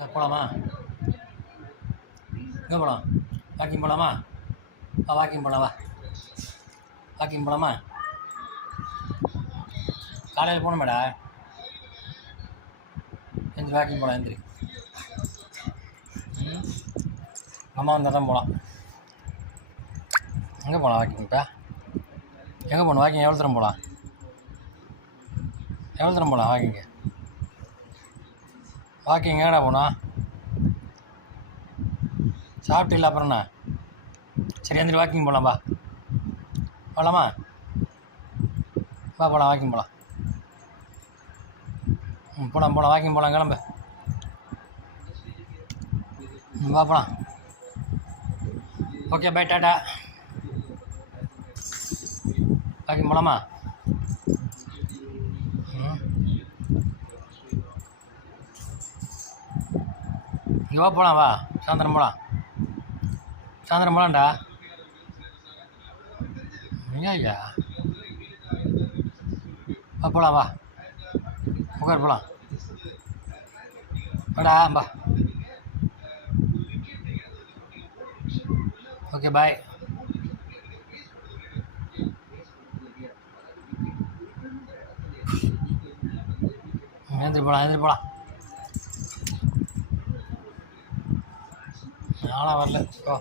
போகலாமா? எங்கே போகலாம்? வாக்கிங் போகலாமா? வாக்கிங் போகலாம் வா. வாக்கிங் போகலாமா? காலையில் போகணுமேடா. எந்திரி வாக்கிங் போகலாம். எந்திரி. அம்மா வந்தால் தான் போகலாம். எங்கே போகலாம் வாக்கிங்ப்பா? எங்கே போகணும் வாக்கிங்? எவ்வளோ தூரம் போகலாம்? எவ்வளோ தூரம் போகலாம் வாக்கிங்கு? வாக்கிங் எங்கடா போகணும்? சாப்பிட்டு இல்லை அப்புறம்ண்ணா? சரி எந்திரி வாக்கிங் போகலாம் வா. போகலாமா? வா போகலாம் வாக்கிங் போகலாம். போகலாம் வாக்கிங் போகலாம். கிளம்பு. வா போகலாம். Okay bye tata. வாக்கிங் போகலாமா? இங்கே வா போகலாம் வா. சாயந்தரம் போகலாம். சாயந்தரம் போகலான்டா. ஐயா வா போகலாம் வா. உட்கார் போகலாம். வாடா வா. Okay bye. எழுந்திரி போகலாம். நானும் வரல. ஓ